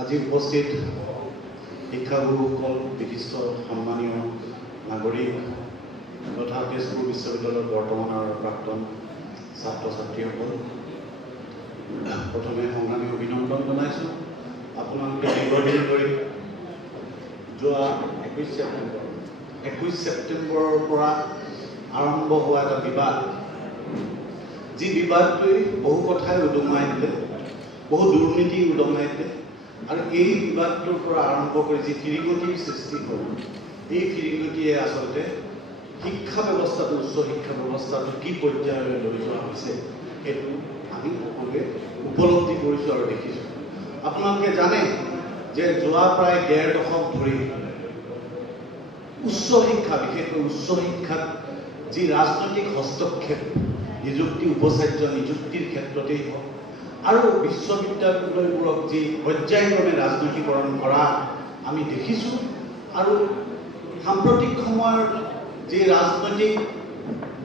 আজি উপস্থিত শিক্ষাগুৰুসকল, বিশিষ্ট সন্মানীয় নাগৰিক তথা তেজপুৰ বিশ্ববিদ্যালয়ৰ বৰ্তমান আৰু প্ৰাক্তন ছাত্ৰ ছাত্ৰীসকল, প্ৰথমে সংগ্ৰামী অভিনন্দন জনাইছোঁ। আপোনালোকে দীৰ্ঘদিন ধৰি যোৱা 21 ছেপ্টেম্বৰৰ পৰা আৰম্ভ হোৱা এটা বিবাদ, যি বিবাদটোৱে বহু কথাই উদঙাই দিলে, বহু দুৰ্নীতি উদঙাই দিলে, আৰু এই বিবাদটোৰ পৰা আৰম্ভ কৰি যি ফিৰিঙতিৰ সৃষ্টি হ'ল, এই ফিৰিঙতিয়ে আচলতে শিক্ষা ব্যৱস্থাটো, উচ্চ শিক্ষা ব্যৱস্থাটো কি পৰ্যায়লৈ লৈ যোৱা হৈছে সেইটো আমি সকলোৱে উপলব্ধি কৰিছোঁ আৰু দেখিছোঁ। আপোনালোকে জানে যে যোৱা প্ৰায় ১.৫ দশক ধৰি উচ্চ শিক্ষা, বিশেষকৈ উচ্চ শিক্ষাত যি ৰাজনৈতিক হস্তক্ষেপ, নিযুক্তি উপাচাৰ্য নিযুক্তিৰ ক্ষেত্ৰতেই হওক আৰু বিশ্ববিদ্যালয়বোৰক যি পৰ্যায়ক্ৰমে ৰাজনৈতিকৰণ কৰা আমি দেখিছোঁ, আৰু সাম্প্ৰতিক সময়ৰ যি ৰাজনৈতিক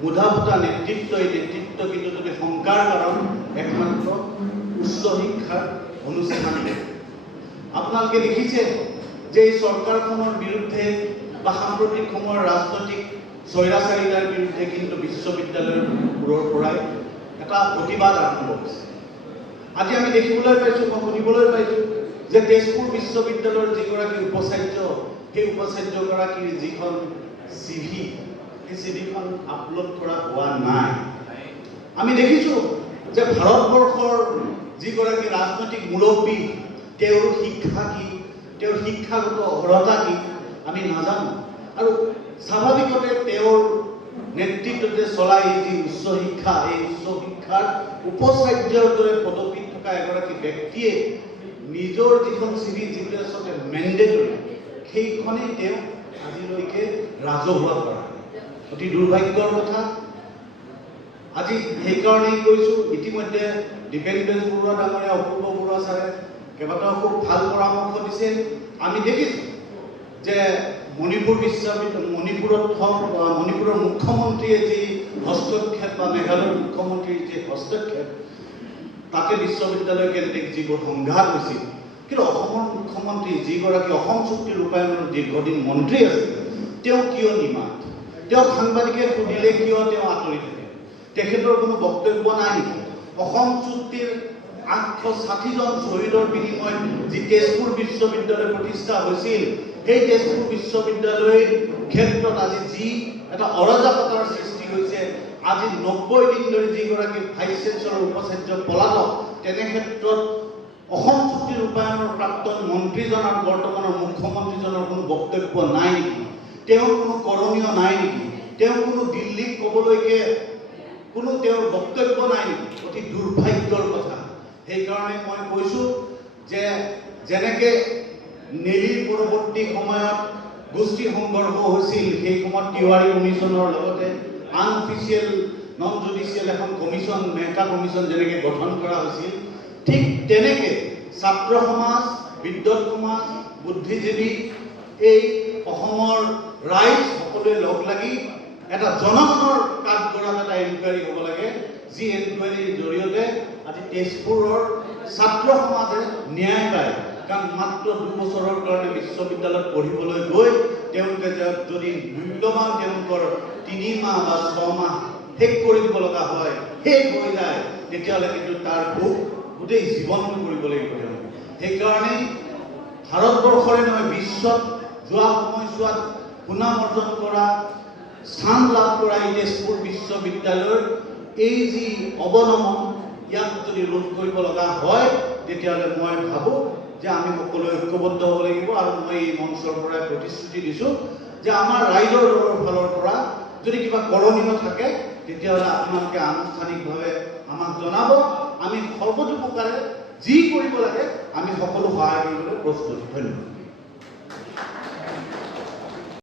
মুধাফুটা নেতৃত্ব, এই নেতৃত্ব কিন্তু যদি শংকাৰ কাৰণ একমাত্ৰ উচ্চ শিক্ষাৰ অনুষ্ঠান। আপোনালোকে দেখিছে যে এই চৰকাৰখনৰ বিৰুদ্ধে বা সাম্প্ৰতিক সময়ৰ ৰাজনৈতিক স্বৈৰাচাৰিতাৰ বিৰুদ্ধে কিন্তু বিশ্ববিদ্যালয়বোৰৰ পৰাই এটা প্ৰতিবাদ আৰম্ভ হৈছে। আজি আমি দেখিবলৈ পাইছোঁ বা শুনিবলৈ পাইছোঁ যে তেজপুৰ বিশ্ববিদ্যালয়ৰ যিগৰাকী উপাচাৰ্য, সেই উপাচাৰ্যগৰাকীৰ যিখন CV, সেই CVখন আপলোড কৰা হোৱা নাই। আমি দেখিছোঁ যে ভাৰতবৰ্ষৰ যিগৰাকী ৰাজনৈতিক মুৰব্বী, তেওঁৰ শিক্ষা কি, তেওঁৰ শিক্ষাগত অৰ্হতা কি আমি নাজানো, আৰু স্বাভাৱিকতে তেওঁৰ নেতৃত্বতে চলা এই যি উচ্চ শিক্ষা, এই উচ্চ শিক্ষাৰ উপাচাৰ্যৰ দৰে পদবীত থকা এগৰাকী ব্যক্তিয়ে নিজৰ যিখন CV, যিটো আচলতে মেণ্ডেটৰী, সেইখনেই তেওঁ আজিলৈকে ৰাজহুৱা কৰা, অতি দুৰ্ভাগ্যৰ কথা। আজি সেইকাৰণেই কৈছোঁ, ইতিমধ্যে দীপেন বেজবৰুৱা ডাঙৰীয়া, অপূৰ্ব বৰুৱা ছাৰে কেইবাটাও খুব ভাল পৰামৰ্শ দিছে। আমি দেখিছোঁ যে মণিপুৰত হওক, মণিপুৰৰ মুখ্যমন্ত্ৰীয়ে যি হস্তক্ষেপ বা মেঘালয়ৰ মুখ্যমন্ত্ৰীৰ যি হস্তক্ষেপ, তাতে বিশ্ববিদ্যালয় কেন্দ্ৰিক যিবোৰ সংঘাত হৈছিল, কিন্তু অসমৰ মুখ্যমন্ত্ৰী, যিগৰাকী অসম চুক্তি ৰূপায়ণৰ দীৰ্ঘদিন মন্ত্ৰী আছিল, তেওঁ কিয় নিমাত? তেওঁ সাংবাদিকে সুধিলে কিয় তেওঁ আঁতৰি থাকে? তেখেতৰ কোনো বক্তব্য নাই নেকি? অসম চুক্তিৰ 860 জন শ্বহীদৰ বিনিময়ত যি তেজপুৰ বিশ্ববিদ্যালয় প্ৰতিষ্ঠা হৈছিল, সেই তেজপুৰ বিশ্ববিদ্যালয়ৰ ক্ষেত্ৰত আজি যি এটা অৰাজকতাৰ সৃষ্টি হৈছে, আজি 90 দিন ধৰি যিগৰাকী ভাইচ চেঞ্চেলৰ উপাচাৰ্য পলাতক, তেনে ক্ষেত্ৰত অসম চুক্তি ৰূপায়ণৰ প্ৰাক্তন মন্ত্ৰীজন আৰু বৰ্তমানৰ মুখ্যমন্ত্ৰীজনৰ কোনো বক্তব্য নাই নেকি? তেওঁৰ কোনো কৰণীয় নাই নেকি? তেওঁ কোনো দিল্লীক ক'বলৈকে কোনো তেওঁৰ বক্তব্য নাই নেকি? অতি দুৰ্ভাগ্যৰ কথা। সেইকাৰণে মই কৈছোঁ যে যেনেকৈ নেলীৰ পৰৱৰ্তী সময়ত গোষ্ঠী সংঘৰ্ষ হৈছিল, সেই সময়ত তিৱাৰী কমিশ্যনৰ লগতে আনঅফিচিয়েল নন জুডিচিয়েল এখন কমিশ্যন, মেহতা কমিশ্যন যেনেকৈ গঠন কৰা হৈছিল, ঠিক তেনেকৈ ছাত্ৰ সমাজ, বিদ্বৎ সমাজ, বুদ্ধিজীৱী, এই অসমৰ ৰাইজ সকলোৱে লগ লাগি এটা জনগণৰ কাঠগড়াত এটা এনকুৱাৰী হ'ব লাগে, যি এনকুৱাৰীৰ জৰিয়তে আজি তেজপুৰৰ ছাত্ৰ সমাজে ন্যায় পায়। কাৰণ মাত্ৰ 2 বছৰৰ কাৰণে বিশ্ববিদ্যালয়ত পঢ়িবলৈ গৈ তেওঁলোকে যদি মূল্যৱান তেওঁলোকৰ 3 মাহ বা 6 মাহ শেষ কৰি দিব লগা হয়, শেষ হৈ যায়, তেতিয়াহ'লে কিন্তু তাৰ ভোগ গোটেই জীৱনটো কৰিব লাগিব তেওঁ। সেইকাৰণেই ভাৰতবৰ্ষৰে নহয়, বিশ্বত যোৱা সময়ছোৱাত সুনাম অৰ্জন কৰা, স্থান লাভ কৰা এই তেজপুৰ বিশ্ববিদ্যালয়ৰ এই যি অৱনমন, ইয়াক যদি ৰোধ কৰিব লগা হয়, তেতিয়াহ'লে মই ভাবোঁ যে আমি সকলোৱে ঐক্যবদ্ধ হ'ব লাগিব। আৰু মই এই মঞ্চৰ পৰাই প্ৰতিশ্ৰুতি দিছোঁ যে আমাৰ ৰাইজৰ দলৰ ফালৰ পৰা যদি কিবা কৰণীয় থাকে, তেতিয়াহ'লে আপোনালোকে আনুষ্ঠানিকভাৱে আমাক জনাব। আমি সৰ্বতোপ্ৰকাৰে যি কৰিব লাগে আমি সকলো সহায় কৰিবলৈ প্ৰস্তুত। ধন্যবাদ।